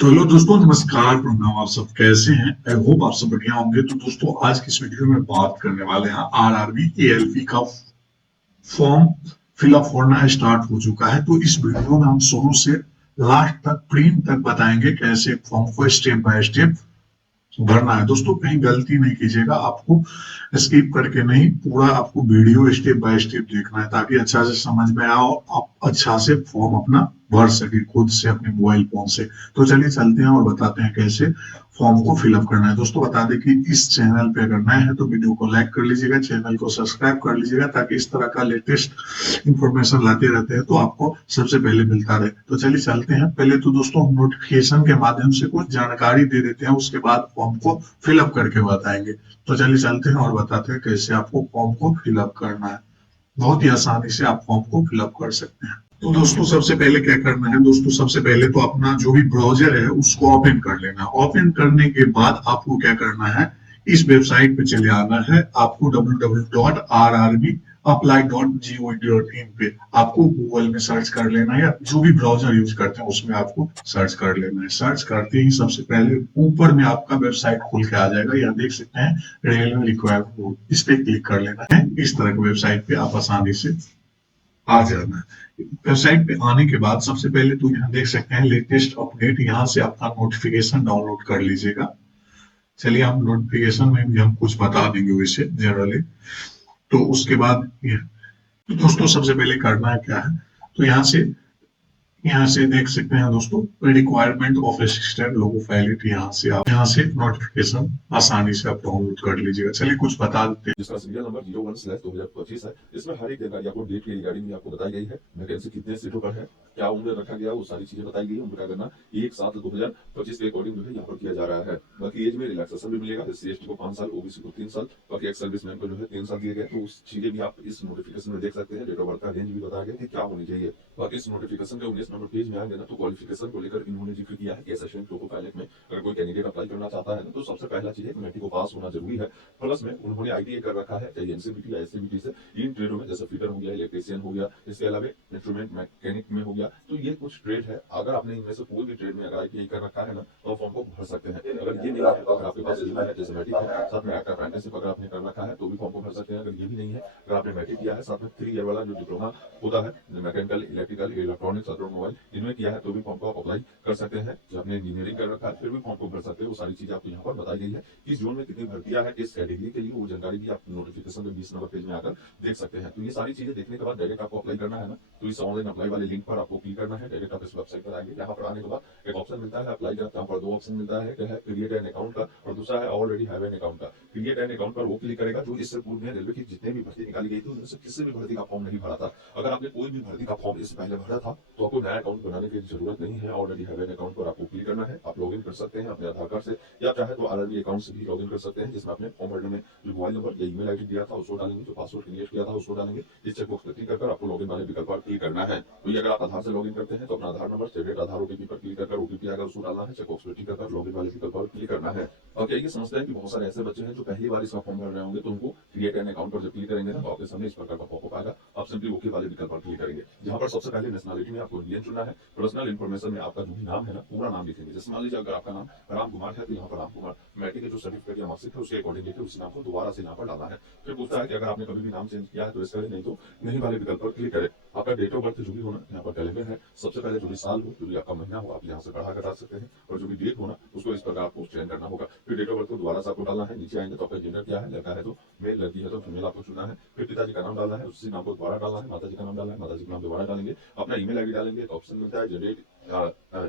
तो हेलो दोस्तों, नमस्कार, प्रणाम। आप सब कैसे हैं? आई होप आप सब बढ़िया होंगे। तो दोस्तों, आज की इस वीडियो में बात करने वाले हैं आरआरबी एएलपी का फॉर्म फिलअप होना स्टार्ट हो चुका है। तो इस वीडियो में हम शुरू से लास्ट तक प्रिंट तक बताएंगे कैसे फॉर्म को स्टेप बाय स्टेप भरना है। दोस्तों, कहीं गलती नहीं कीजिएगा, आपको स्किप करके नहीं, पूरा आपको वीडियो स्टेप बाय स्टेप देखना है ताकि अच्छा से समझ में आओ, आप अच्छा से फॉर्म अपना भर सके खुद से अपने मोबाइल फोन से। तो चलिए चलते हैं और बताते हैं कैसे फॉर्म को फिलअप करना है। दोस्तों, बता दें कि इस चैनल पे अगर नए हैं तो वीडियो को लाइक कर लीजिएगा, चैनल को सब्सक्राइब कर लीजिएगा ताकि इस तरह का लेटेस्ट इंफॉर्मेशन लाते रहते हैं तो आपको सबसे पहले मिलता रहे। तो चलिए चलते हैं। पहले तो दोस्तों हम नोटिफिकेशन के माध्यम से कुछ जानकारी दे देते हैं, उसके बाद फॉर्म को फिलअप करके बताएंगे। तो चलिए चलते हैं और बताते हैं कैसे आपको फॉर्म को फिलअप करना है। बहुत ही आसानी से आप फॉर्म को फिलअप कर सकते हैं। तो दोस्तों, सबसे पहले क्या करना है? दोस्तों, सबसे पहले तो अपना जो भी ब्राउजर है उसको ओपन कर लेना। ओपन करने के बाद आपको क्या करना है, इस वेबसाइट पे चले आना है। आपको www.rrbapply.gov.in पे आपको गूगल में सर्च कर लेना है, या जो भी ब्राउजर यूज करते हैं उसमें आपको सर्च कर लेना है। सर्च करते ही सबसे पहले ऊपर में आपका वेबसाइट खुल के आ जाएगा, यहाँ देख सकते हैं रेलवे रिक्वायरमेंट, इस पे क्लिक कर लेना है। इस तरह की वेबसाइट पे आप आसानी से आ जाना है। वेबसाइट पे आने के बाद सबसे पहले तो यहाँ देख सकते हैं लेटेस्ट अपडेट, यहाँ से आपका नोटिफिकेशन डाउनलोड कर लीजिएगा। चलिए, हम नोटिफिकेशन में भी हम कुछ बता देंगे वैसे जनरली। तो उसके बाद तो दोस्तों, सबसे पहले करना है क्या है, तो यहाँ से देख सकते हैं दोस्तों, requirement of assistant logo pilot, यहाँ से नोटिफिकेशन आसानी से आप डाउनलोड कर लीजिएगा। चलिए कुछ बता देते हैं। जिसका सीरियल नंबर 01/2025 है। इसमें हर एक जानकारी आपको डेट के रिगार्डिंग भी आपको बताई गई है। वैकेंसी कितने सीटों पर है, क्या उम्र रखा गया, वो सारी चीजें बताई गई है। उम्र का गणना 1/7/2025 के अकॉर्डिंग जो है यहाँ पर किया जा रहा है। बाकी एज में रिलैक्सेशन भी मिलेगा। SC/ST को 5 साल, OBC को 3 साल, बाकी एक्स सर्विसमैन को जो है 3 साल दिए गए। तो उस चीजें भी आप इस नोटिफिकेशन में देख सकते हैं। डेट ऑफ बर्थ का रेंज भी बताया गया कि क्या होनी चाहिए। बाकी इस नोटिफिकेशन के 19 नंबर पेज में आएंगे ना, तो क्वालिफिकेशन को लेकर इन्होंने जिक्र किया है कि असिस्टेंट लोको पायलट में अगर कोई कैंडिडेट अप्लाई करना चाहता है ना, तो सबसे पहला चीज है मैट्रिक को पास होना जरूरी है। प्लस में उन्होंने ITI कर रखा है, चाहे NCBT या SCBT से। इन ट्रेडों में जैसे फिटर हो गया, इलेक्ट्रिशियन हो गया, इसके अलावा इंस्ट्रूमेंट मैकेनिक में हो गया। तो ये कुछ ट्रेड है। अगर आपने इनमें से कोई भी ट्रेड में अगर ITI कर रखा है ना, तो फॉर्म को भर सकते हैं। अगर ये नहीं है, अगर आपके पास ये है, जैसे मैट्रिक है, साथ में एक्ट अप्रेंटिसशिप अगर आपने कर रखा है तो भी फॉर्म को भर सकते हैं। अगर ये भी नहीं है, अगर आपने मैट्रिक किया है, साथ में 3 ईयर वाला जो डिप्लोमा होता है मैकेनिकल, इलेक्ट्रिकल, इलेक्ट्रॉनिक्स, ऑटोमोबाइल, इनमें किया है तो भी फॉर्म को आप अप्लाई कर सकते हैं। जो आपने इंजीनियरिंग कर रखा है फिर भी फॉर्म को भर सकते हैं। वो सारी चीजें आपको यहाँ पर बताई गई है। किस जोन में कितनी भर्तियां है, किस कैटेगरी के लिए, वो जानकारी भी आप नोटिफिकेशन के 20 नंबर पेज में आकर देख सकते हैं। तो ये सारी चीजें देखने के बाद डायरेक्ट आपको अप्लाई करना है ना, तो इस ऑनलाइन अप्लाई वाले लिंक पर आपको क्लिक करना है। डायरेक्ट आप इस वेबसाइट पर आएंगे। यहाँ पर आने के बाद एक ऑप्शन मिलता है अप्लाई का। यहाँ पर 2 ऑप्शन मिलता है, क्रिएट एन अकाउंट का, और दूसरा है ऑलरेडी हैव एन अकाउंट का। क्रिएट एन अकाउंट पर वो क्लिक करेगा जो इससे पूर्व में रेलवे की जितने भी भर्ती निकाली गई थी उनमें से किसी भी भर्ती का फॉर्म नहीं भरा था। अगर आपने कोई भी भर्ती का फॉर्म इससे पहले भरा था तो आपको नया अकाउंट बनाने की जरूरत नहीं है। ऑलरेडी हैव एन अकाउंट पर आपको क्लिक करना है। आप लॉगिन कर सकते हैं अपने आधार कार्ड से, या चाहे तो RRB अकाउंट से भी लॉगिन कर सकते हैं, जिसमें आपने फॉर्म भरने में जो मोबाइल नंबर या ईमेल आईडी दिया था उसको डालेंगे, जो पासवर्ड क्रिएट किया था उसको डालेंगे। इस चेकबॉक्स पर क्लिक कर आपको लॉगिन वाले विकल्प पर क्लिक करना है। तो ये अगर आप आधार से लॉगिन करते हैं तो अपना आधार नंबर, जनरेट आधार OTP पर क्लिक कर OTP आएगा उसको डालना है। चेकबॉक्स पर क्लिक कर लॉगिन वाले विकल्प पर क्लिक करना है। और क्या ये समझते हैं कि बहुत सारे ऐसे बच्चे हैं जो पहली बार इसका फॉर्म भर रहे होंगे, तो उनको क्रिएट एन अकाउंट पर जब क्लिक करेंगे ना, तो आपके सामने इस प्रकार का पॉपअप आएगा। आप सिंपली ओके वाले विकल्प पर क्लिक करेंगे, जहां पर सबसे पहले नेशनलिटी में आपको इंडियन चुनना है। पर्सनल इन्फॉर्मेशन में आपका जो भी नाम है ना, पूरा नाम लिखेंगे। जैसे मान लीजिए अगर आपका नाम राम कुमार है तो यहाँ पर राम कुमार, मैट्रिक के जो सर्टिफिकेट या मार्कशीट है उसके अकॉर्डिंग लिखे, उस नाम को दोबारा से यहाँ पर डालना है। फिर पूछता है कि अगर आपने कभी भी नाम चेंज किया है तो इस करें, नहीं तो नहीं वाले विकल्प पर क्लिक करें। आपका डेट ऑफ बर्थ जो भी होना यहाँ पर टेलीमेल है। सबसे पहले जो भी साल हो, जो भी आपका महीना हो, आप यहाँ से बढ़ा घटा सकते हैं, और जो भी डेट होना उसको इस प्रकार आपको चयन करना होगा। फिर डेट ऑफ बर्थ को दोबारा से आपको डालना है। नीचे आएंगे तो आपका जेंडर क्या है, लड़का है तो मेल, लड़की है तो फीमेल आपको चुनना है। फिर पिताजी का नाम डालना है, उसी नाम को दोबारा डालना है। माताजी का नाम डालना है, माताजी का नाम दोबारा डालेंगे। अपना ईमेल आईडी डालेंगे, एक ऑप्शन मिलता है जनरेट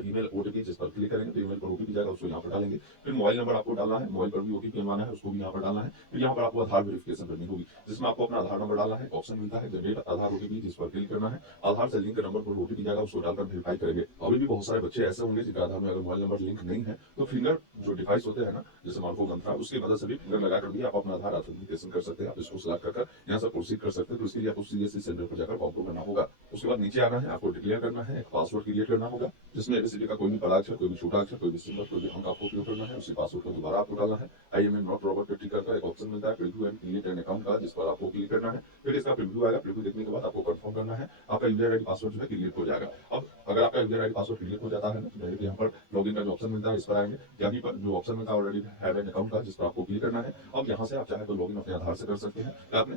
ईमेल OTP, जिस पर क्लिक करेंगे तो ईमेल पर OTP जाएगा, उसको यहाँ पर डालेंगे। फिर मोबाइल नंबर आपको डालना है, मोबाइल पर भी OTP बनवाना है, उसको भी यहाँ पर डालना है। फिर यहाँ पर आपको आधार वेरिफिकेशन करनी होगी, जिसमें आपको अपना आधार नंबर डालना है। ऑप्शन मिलता है जनरेट आधार OTP, जिस पर क्लिक करना है। आधार से लिंक नंबर पर OTP जाएगा, उसको डालकर वेरीफाई करेंगे। अभी भी बहुत सारे बच्चे ऐसे होंगे जिनका आधार में अगर मोबाइल नंबर लिंक नहीं है, तो फिंगर जो डिवाइस होते हैं ना, जैसे मार्को मंत्रा, उसकी मदद से भी फिंगर लगाकर भी आप अपना आधार ऑथेंटिकेशन कर सकते हैं। आप इसको सिलेक्ट कर यहाँ से प्रोसीड कर सकते हैं। तो इसके लिए आपको CSC सेंटर पर जाकर फॉर्म को करना होगा। उसके बाद नीचे आना है, आपको डिक्लेयर करना है, एक पासवर्ड क्रिएट करना होगा। जिसमें एबीसीडी का कोई भी बड़ा अक्षर, कोई भी छोटा अक्षर, कोई भी सिंबल, कोई भी अंक आपको उपयोग करना है। उसी पासवर्ड को दोबारा आपको डालना है। आई एम नॉट रॉबर्ट पे टिक का एक ऑप्शन मिलता है preview and create an account का, जिस पर आपको क्लिक करना है। फिर इसका प्रीव्यू आएगा। प्रीव्यू देखने के बाद आपको कंफर्म करना है, आपका यूजर आईडी पासवर्ड जो है क्रिएट हो जाएगा। अब अगर आपका यूजर आईडी पासवर्ड क्रिएट हो जाता है ना, तो डायरेक्ट यहाँ पर लॉगिन का जो ऑप्शन मिलता है इस पर आएंगे। यहाँ पर जो ऑप्शन मिलता है ऑलरेडी हैव एन अकाउंट का, जिस पर आपको क्लिक करना है। अब यहाँ से आप चाहे तो लॉगिन अपने आधार से कर सकते हैं या अपने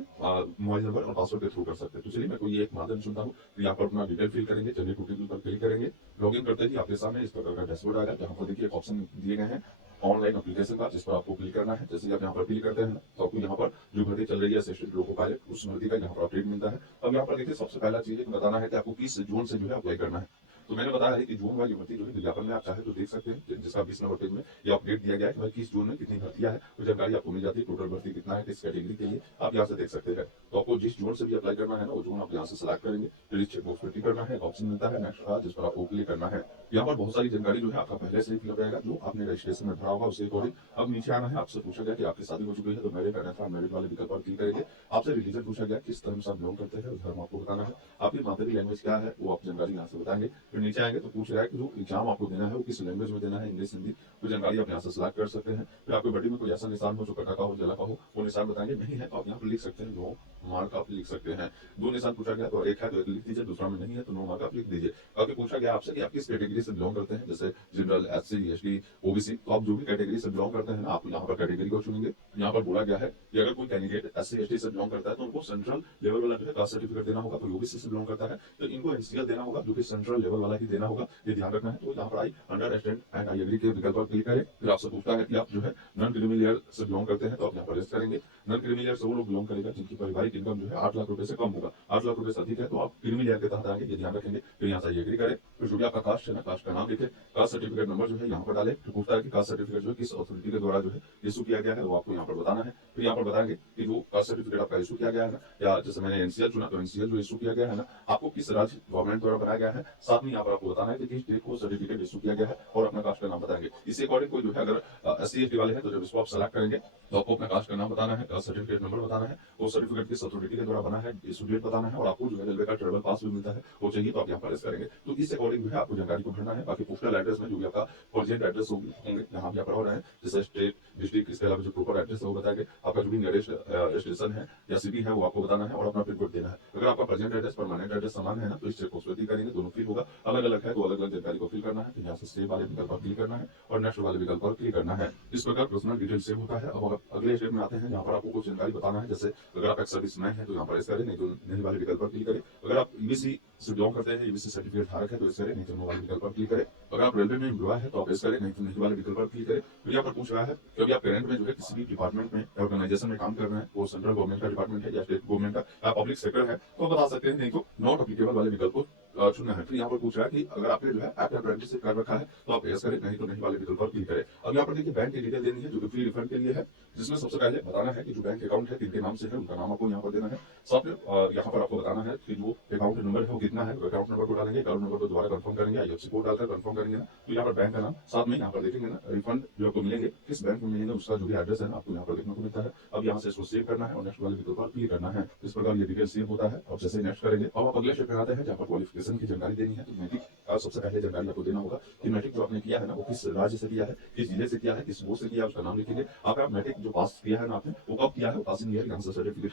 मोबाइल नंबर और पासवर्ड के थ्रू कर सकते हैं। तो चलिए मैं कोई एक माध्यम चुनता हूँ। यहाँ पर अपना डिटेल फिल करेंगे। चलिए टूटी पर क्लिक करेंगे। लॉगिन करते ही आपके सामने इस प्रकार का डैशबोर्ड आएगा, जहाँ पर देखिए एक ऑप्शन दिए गए हैं ऑनलाइन एप्लीकेशन का, जिस पर आपको क्लिक करना है। जैसे आप यहाँ पर क्लिक करते हैं तो आपको यहाँ पर जो भर्ती चल रही है असिस्टेंट लोको पायलट, उस भर्ती का यहाँ पर अपडेट मिलता है। अब यहाँ पर देखिए सबसे पहला चीज बताना है कि आपको किस जोन से जो है अप्लाई करना है। तो मैंने बताया है कि जोन वाली भर्ती जो है विज्ञापन में आप चाहे तो देख सकते हैं, जिसका 20 नंबर पेज में ये अपडेट दिया गया है कि भाई किस जोन में कितनी भर्तियां है, वो जानकारी आपको मिल जाती है। टोटल भर्ती कितना है, किस कैटेगरी के लिए, आप यहाँ से देख सकते हैं। तो आपको जिस जोन से भी अप्लाई करना है ना, वो जोन आप यहाँ से सिलेक्ट करेंगे। फिर इस चेकबॉक्स पर टिक करना है, ऑप्शन मिलता है नेक्स्ट का, जिस पर आपको क्लिक करना है। यहाँ पर बहुत सारी जानकारी जो है आपका पहले से ही फिलअप रहेगा, जो आपने रजिस्ट्रेशन में भरा होगा उसके अकॉर्डिंग। अब नीचे आना है, आपसे पूछा गया कि आपकी शादी हो चुकी है तो मैरिड अन्यथा मैरिड वाले विकल्प पर क्लिक करेंगे। आपसे रिलीजन पूछा गया, किस धर्म से आप बिलोंग करते हैं, उस धर्म आपको बताना है। आपकी मादरी लैंग्वेज क्या है, वो आप जानकारी यहाँ से बताएंगे। फिर नीचे आएंगे तो पूछ रहा है कि जो एग्जाम आपको देना है वो किस लैंग्वेज में देना है, इंग्लिश, हिंदी, वो जानकारी आप यहाँ से सिलेक्ट कर सकते हैं। फिर आपकी बॉडी में कोई ऐसा निशान हो जो कटा का हो, जला का हो, वो निशान बताएंगे। नहीं है तो आप यहाँ पर लिख सकते हैं नो मार्क आप लिख सकते हैं। दो निशान पूछा गया तो एक है तो एक लिख दीजिए, दूसरा में नहीं है तो नो मार्क आप लिख दीजिए। काफी पूछा गया आपसे कि आप किस कैटेगरी से बिलोंग करते हैं, जैसे जनरल, एससी, एसटी, ओबीसी, तो आप जो भी कैटेगरी से बिलोंग करते हैं ना, आप यहाँ पर कैटेगरी को चुनेंगे। यहाँ पर बोला गया है कि अगर कोई कैंडिडेट एससी एसटी से बिलोंग करता है तो उनको सेंट्रल लेवल वाला जो है कास्ट सर्टिफिकेट देना होगा। तो ओबीसी से बिलोंग करता है तो इनको एनसीएल देना होगा, जो कि सेंट्रल लेवल वाला ही देना होगा, ये ध्यान रखना है। तो यहाँ पर I understand and I agree के विकल्प पर क्लिक करें। फिर आपसे पूछता है कि आप जो है नॉन क्रीमी लेयर से बिलोंग करते हैं, तो आप यहाँ पर रेस्ट करेंगे। नॉन क्रीमी लेयर से वो लोग बिलोंग करेगा जिनकी पारिवारिक इनकम जो है 8 लाख रुपए से कम होगा। 8 लाख रुपए से अधिक है तो आप क्रीमी लेयर के तहत आएंगे, ये ध्यान रखेंगे। फिर यहाँ से एग्री करें। फिर जो भी आपका कास्ट है ना, कास्ट का नाम लिखे, कास्ट सर्टिफिकेट नंबर जो है यहाँ पर डालें। फिर पूछता है कि कास्ट सर्टिफिकेट जो है किस अथॉरिटी के द्वारा जो है इशू किया गया है, वो आपको यहाँ पर बताना है। फिर यहाँ पर बताएंगे कि जो कास्ट सर्टिफिकेट आपका इशू किया गया है ना, या जैसे मैंने एनसीएल चुना तो एनसीएल जो इशू किया गया है ना, आपको किस राज्य गवर्नमेंट द्वारा बनाया गया है। साथ में यहाँ पर आपको बताना है कि किस डेट को सर्टिफिकेट इशू किया गया है और अपना कास्ट का नाम बताएंगे। इसी अकॉर्डिंग कोई जो है अगर एससी एसटी वाले हैं तो जब इसको आप सेलेक्ट करेंगे तो आपको अपना कास्ट का नाम बताना है, कास्ट सर्टिफिकेट नंबर बताना है, वो सर्टिफिकेट किस अथॉरिटी के द्वारा बना है, इशू डेट बताना है, और आपको जो है रेलवे का ट्रेवल पास भी मिलता है, वो चाहिए तो आप यहाँ पर करेंगे। तो इस अकॉर्डिंग जो है आपको जानकारी को भरना है। बाकी पोस्टल एड्रेस में जो भी आपका फॉर्जियन एड्रेस होंगे यहाँ पर हो रहे हैं, जैसे स्टेट, डिस्ट्रिक्ट, इसके अलावा जो प्रॉपर एड्रेस है वो बताएंगे। आपका जो भी नियरेस्ट स्टेशन है या सिटी है वो आपको बताना है और अपना पिन कोड देना है। अगर आपका प्रेजेंट एड्रेस परमानेंट एड्रेस समान है ना, तो इस चेक बॉक्स पर क्लिक करेंगे, दोनों फिल होगा। अलग अलग है तो अलग अलग जानकारी को फिल करना है। तो यहाँ से सेव वाले विकल्प पर क्लिक करना है और नेक्स्ट वाले विकल्प पर क्लिक करना है। इस प्रकार पर्सनल डिटेल सेव होता है। अब अगले स्टेप में आते हैं, जहाँ पर आपको कुछ जानकारी बताना है। जैसे अगर आप एक सर्विस मैन है तो यहाँ पर इस करें, नहीं तो नहीं वाले विकल्प पर क्लिक करें। अगर आप ईबीसी से बिलोंग करते हैं, ईबीसी सर्टिफिकेट धारक है तो इस करें, नहीं तो नो वाले विकल्प पर क्लिक करें। अगर आप रेलवे में एम्प्लॉय है तो आप इस करें, नहीं तो नहीं वाले विकल्प पर क्लिक करें। फिर यहाँ पर पूछ रहा है कि अभी आप करंट में जो है किसी भी डिपार्टमेंट में ऑर्गेनाइजेशन में काम कर रहे हैं, वो सेंट्रल गवर्नमेंट का डिपार्टमेंट है या स्टेट गवर्नमेंट का या पब्लिक सेक्टर है, तो बता सकते हैं, नहीं तो नॉट एप्लीकेबल वाले विकल्प को चुनना है। फिर यहाँ पर पूछ रहा है कि अगर आपने जो है एक्टिव अप्रेंटिसशिप कर रखा है तो आप यस करें, नहीं तो नहीं वाले विकल्प पर क्लिक करें। अब यहाँ पर देखिए बैंक की डिटेल देनी है जो कि फ्री रिफंड के लिए है, जिसमें सबसे पहले बताना है कि जो बैंक अकाउंट है किनके नाम से है, उनका नाम आपको यहाँ पर देना है। साथ में यहाँ पर आपको बताना है कि जो अकाउंट नंबर है वो कितना है, अकाउंट नंबर को डालेंगे, अकाउंट नंबर को दोबारा कंफर्म करेंगे, आईएफएससी कोड डालकर कंफर्म करेंगे ना, तो यहाँ पर बैंक का नाम, साथ में यहाँ पर देखेंगे ना रिफंड जो आपको मिलेंगे किस बैंक में मिलेंगे, उसका जो भी एड्रेस है ना आपको यहाँ पर देखने को मिलता है। अब यहाँ से इसको सेव करना है और नेक्स्ट वाले विकल्प पर क्लिक करना है। इस प्रकार ये डिटेल सेव होता है। अब जैसे नेक्स्ट करेंगे अब आप अगले स्टेप में आते हैं, जहाँ पर क्वालिफिकेशन की जानकारी देनी है। तो मैट्रिक सबसे पहले जानकारी आपको देना होगा कि मैट्रिक जो आपने किया है ना वो किस राज्य से किया है, किस जिले से किया है, किस बोर्ड से किया है, उसका नाम लिखेंगे। आपका मैट्रिक जो पास किया है ना आपने, वो कब किया है, पासिंग ईयर, यहाँ से सर्टिफिकेट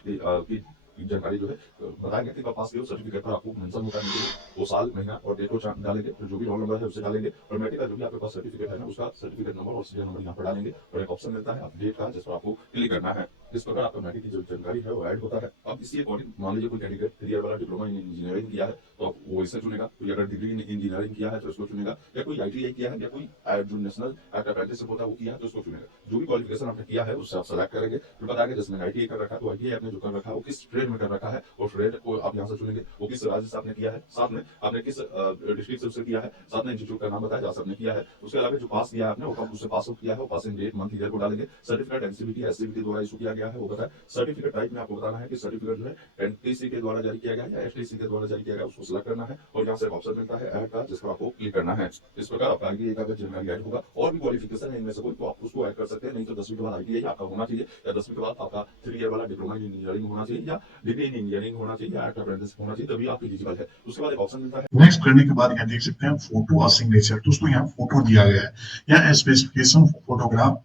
की जानकारी जो है बताएंगे कि कब पास किया, सर्टिफिकेट पर आपको मेंशन होता है, वो साल, महीना और डेट को डालेंगे। फिर जो भी रोल नंबर है उसे डालेंगे और मैट्रिक का जो भी आपके पास सर्टिफिकेट है ना उसका सर्टिफिकेट नंबर और सीरियल नंबर यहाँ पर डालेंगे और एक ऑप्शन मिलता है अपडेट का, जिस पर आपको क्लिक करना है। इस प्रकार आपका मैट्रिक की जो जानकारी है वो ऐड होता है। अब इसी अकॉर्डिंग मान लीजिए कोई कैंडिडेट 3 ईयर वाला डिप्लोमा इन इंजीनियरिंग किया है तो आप वो इसे चुनेगा, कोई अगर डिग्री इन इंजीनियरिंग किया है तो इसको चुनेगा, या कोई आईटीआई किया है या कोई जो नेशनल अप्रेंटिसशिप होता है वो किया है तो उसको चुनेगा। जो भी क्वालिफिकेशन आपने किया है उससे आप सेलेक्ट करेंगे। फिर बताएंगे जिसने आईटीआई कर रखा है तो आईटीआई आपने जो कर रखा है वो किस ट्रेड में कर रखा है और ट्रेड को आप यहाँ से चुनेंगे, वो किस राज्य से आपने किया है, साथ में आपने किस डिस्ट्रिक्ट से उसे किया है, साथ में इंस्टीट्यूट का नाम बताया जहाँ से आपने किया है। उसके अलावा जो पास किया है आपने वो कब उससे पास आउट किया है, वो पासिंग डेट, मंथ, ईयर को डालेंगे। सर्टिफिकेट एनसीबीटी एससीबीटी द्वारा इशू किया गया है वो बताए। सर्टिफिकेट टाइप में आपको बताना है कि सर्टिफिकेट जो है एनटीसी के द्वारा जारी किया गया है या एसटीसी के द्वारा जारी किया गया, उसको सिलेक्ट करना है और यहाँ से ऑप्शन मिलता है ऐड का, जिस पर आपको क्लिक करना है। इस प्रकार आपका आगे एक अगर जानकारी ऐड होगा और भी क्वालिफिकेशन है इनमें से कोई तो आप उसको ऐड कर सकते हैं, नहीं तो 10वीं के बाद आईटीआई आपका होना चाहिए या 10वीं के बाद आपका 3 ईयर वाला डिप्लोमा इन इंजीनियरिंग होना चाहिए या डिग्री इन इंजीनियरिंग होना चाहिए, आर्ट अप्रेंटिस होना चाहिए, तभी आप एलिजिबल है। उसके बाद एक ऑप्शन मिलता है। नेक्स्ट करने के बाद यहाँ देख सकते हैं फोटो और सिग्नेचर। दोस्तों यहाँ फोटो दिया गया है, यहाँ स्पेसिफिकेशन फोटोग्राफ,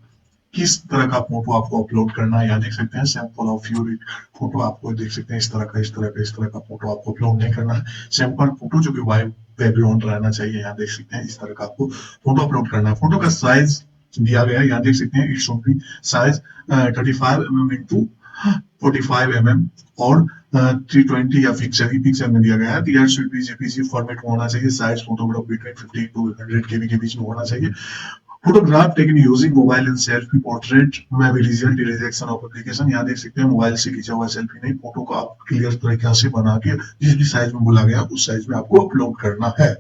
किस तरह का फोटो आपको अपलोड करना है। यहाँ देख सकते हैं सैंपल ऑफ योर फोटो, आपको देख सकते हैं इस तरह का फोटो आपको अपलोड नहीं करना है। सैंपल फोटो जो कि वाइट बैकग्राउंड रहना चाहिए, यहाँ देख सकते हैं इस तरह का आपको फोटो अपलोड करना है। फोटो का साइज दिया गया है, यहाँ देख सकते हैं it should be size 35 mm into 45 mm और 320 या पिक्सल में दिया गया है। TR should be JPG format में होना चाहिए। Size photograph between 50 to 100 KB के बीच में होना चाहिए। Photograph taken using mobile and selfie portrait में भी रिजल्ट रिजेक्शन ऑफ एप्लीकेशन। यहाँ देख सकते हैं मोबाइल से खींचा हुआ सेल्फी नहीं, फोटो को आप क्लियर तरीके से बना के जिस भी साइज में बोला गया उस साइज में आपको अपलोड करना है।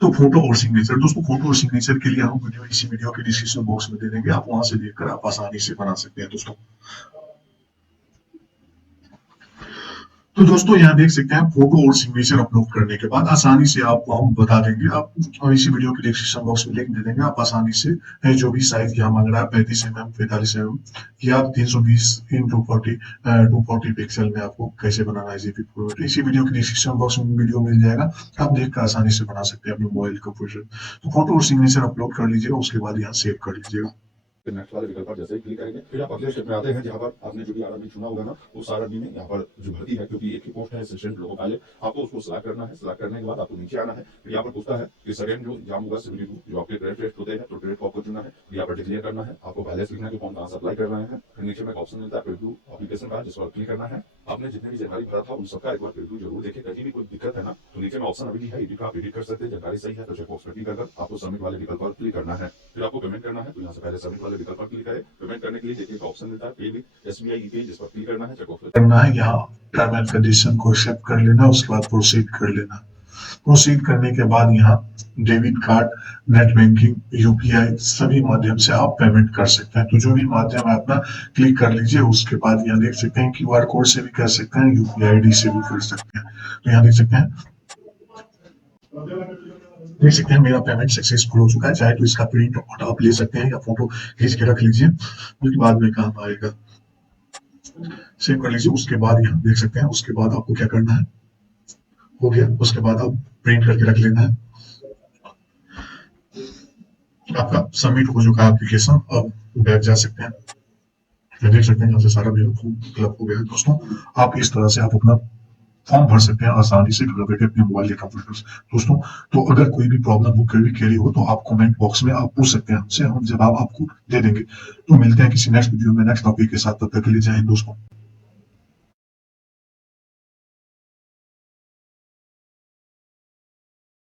तो फोटो और सिग्नेचर, दोस्तों फोटो और सिग्नेचर के लिए हम इसी वीडियो के डिस्क्रिप्शन बॉक्स में दे देंगे, आप वहां से देखकर आप आसानी से बना सकते हैं दोस्तों। तो दोस्तों यहाँ देख सकते हैं फोटो और सिग्नेचर अपलोड करने के बाद आसानी से आपको हम बता देंगे, आप इसी वीडियो के डिस्क्रिप्शन बॉक्स में लिंक दे देंगे, आप आसानी से जो भी साइज यहाँ मांग रहा है 35 mm 45 mm या 320 × 240 पिक्सल में आपको कैसे बनाना है जीपी फॉर्मेट, इसी वीडियो के डिस्क्रिप्शन बॉक्स में वीडियो मिल जाएगा, आप देख कर आसानी से बना सकते हैं अपने मोबाइल कंप्यूटर। तो फोटो और सिग्नेचर अपलोड कर लीजिएगा, उसके बाद यहाँ सेव कर लीजिएगा। फिर नेक्स्ट वाले विकल्प पर जैसे ही क्लिक करेंगे, फिर आप अगले स्टेप में आते हैं जहां पर आपने जो भी आरआरबी चुना होगा ना, उस आरआरबी में यहाँ पर जो भर्ती है, क्योंकि एक ही पोस्ट है असिस्टेंट लोगों पायलट, आपको उसको सिलेक्ट करना है। सिलेक्ट करने के बाद आपको नीचे आना है, फिर यहाँ पर पूछता है कि सेकंड जो एग्जाम होगा सिविल जो आपके ट्रेड टेस्ट होते हैं, तो ट्रेड को आपको चुना है, फिर यहाँ पर डिक्लेयर करना है, आपको पहले से लिखना है कि कौन कहाँ से अप्लाई कर रहे हैं। फिर नीचे में एक ऑप्शन मिलता है प्रीव्यू एप्लीकेशन का, जिस पर क्लिक करना है। आपने जितने भी जानकारी भरा था उन सबका एक बार प्रीव्यू जरूर देखें, कहीं भी कोई दिक्कत है ना तो नीचे में ऑप्शन अभी है एडिट का, आप एडिट कर सकते हैं। जानकारी सही है तो चेकबॉक्स पर क्लिक कर आपको सबमिट वाले विकल्प पर क्लिक करना है। फिर आपको पेमेंट करना है, तो यहाँ से पहले सबमिट वाले विकल्प पर क्लिक करें। पेमेंट करने के लिए देखिए एक ऑप्शन मिलता है पे विद एसबीआई ईपे, जिस पर क्लिक करना है, चेकबॉक्स करना है, यहाँ टर्म एंड कंडीशन को एक्सेप्ट कर लेना, उसके बाद प्रोसीड कर लेना। प्रोसीड करने के बाद यहाँ debit card, net banking, UPI सभी माध्यम से आप पेमेंट कर सकते हैं। तो जो भी माध्यम है अपना क्लिक कर लीजिए, उसके बाद यहाँ देख सकते हैं क्यूआर कोड से भी कर सकते हैं, यूपीआई आईडी से भी कर सकते हैं। तो यहाँ देख सकते हैं मेरा पेमेंट सक्सेसफुल हो चुका है। चाहे तो इसका प्रिंट आउट आप ले सकते हैं या फोटो खींच के रख लीजिए, उसके बाद में काम आएगा। सेव कर लीजिए, उसके बाद यहाँ देख सकते हैं, उसके बाद आपको क्या करना है, हो गया, उसके बाद आप प्रिंट करके रख लेना है। आपका सबमिट हो चुका है एप्लीकेशन, अब बैक जा सकते हैं। देख सकते हैं यहाँ से सारा मेरा फॉर्म फिलअप हो गया है। दोस्तों आप इस तरह से आप अपना फॉर्म भर सकते हैं आसानी से घर बैठे अपने मोबाइल या कंप्यूटर से। दोस्तों तो अगर कोई भी प्रॉब्लम हो, कोई भी क्वेरी हो, तो आप कमेंट बॉक्स में आप पूछ सकते हैं हमसे, हम जवाब आपको दे देंगे। तो मिलते हैं किसी नेक्स्ट वीडियो में नेक्स्ट टॉपिक के साथ, तब तक के लिए जय हिंद दोस्तों।